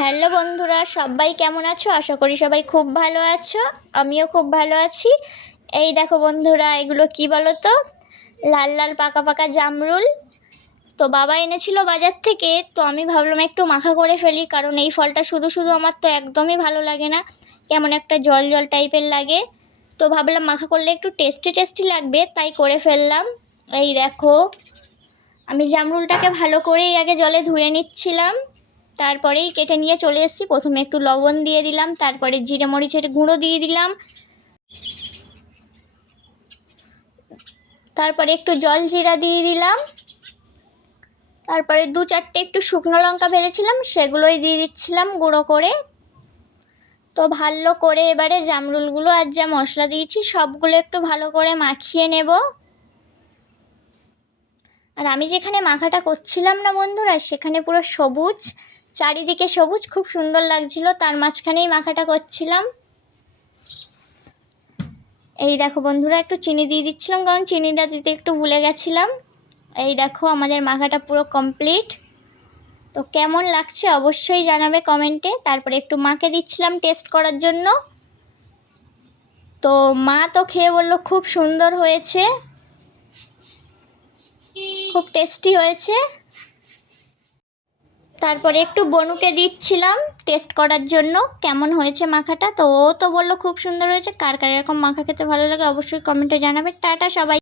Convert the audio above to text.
Hello বন্ধুরা, সবাই কেমন আছো? আশা করি সবাই খুব ভালো আছো। আমিও খুব ভালো আছি। এই দেখো বন্ধুরা, এগুলো কি বলো তো? লাল লাল পাকা পাকা জামরুল। তো বাবা এনেছিল বাজার থেকে, তো আমি ভাবলাম একটু মাখা করে ফেলি, কারণ এই ফলটা শুধু শুধু আমার তো একদমই ভালো লাগে না, কেমন একটা জল জল টাইপের লাগে। তো ভাবলাম মাখা করলে একটু টেস্টি টেস্টি লাগবে, তাই করে ফেললাম। এই দেখো, আমি জামরুলটাকে ভালো করেই আগে জলে ধুয়ে নিচ্ছিলাম, তারপরেই কেটে নিয়ে চলে এসেছি। প্রথমে একটু লবণ দিয়ে দিলাম, তারপরে জিরে মরিচের গুঁড়ো দিয়ে দিলাম, তারপরে একটু জল জিরা দিয়ে দিলাম, তারপরে 2-4টে একটু শুকনো লঙ্কা ভেজেছিলাম সেগুলোই দিয়ে দিচ্ছিলাম গুঁড়ো করে। তো ভালো করে এবারে জামরুলগুলো আর যা মশলা দিয়েছি সবগুলো একটু ভালো করে মাখিয়ে নেব। আর আমি যেখানে মাখাটা করছিলাম না বন্ধুরা, সেখানে পুরো সবুজ, চারিদিকে সবুজ, খুব সুন্দর লাগছিল, তার মাঝখানেই মাখাটা করছিলাম। এই দেখো বন্ধুরা, একটু চিনি দিয়ে দিচ্ছিলাম, কারণ চিনিটা দিতে একটু ভুলে গেছিলাম। এই দেখো, আমাদের মাখাটা পুরো কমপ্লিট। তো কেমন লাগছে অবশ্যই জানাবে কমেন্টে। তারপরে একটু মাকে দিচ্ছিলাম টেস্ট করার জন্য। তো মা তো খেয়ে বললো খুব সুন্দর হয়েছে, খুব টেস্টি হয়েছে। তারপরে একটু বনুকে দিচ্ছিলাম টেস্ট করার জন্য কেমন হয়েছে মাখাটা। তো ও তো বললো খুব সুন্দর হয়েছে। কার কার এরকম মাখা খেতে ভালো লাগে অবশ্যই কমেন্টে জানাবে। টাটা সবাই।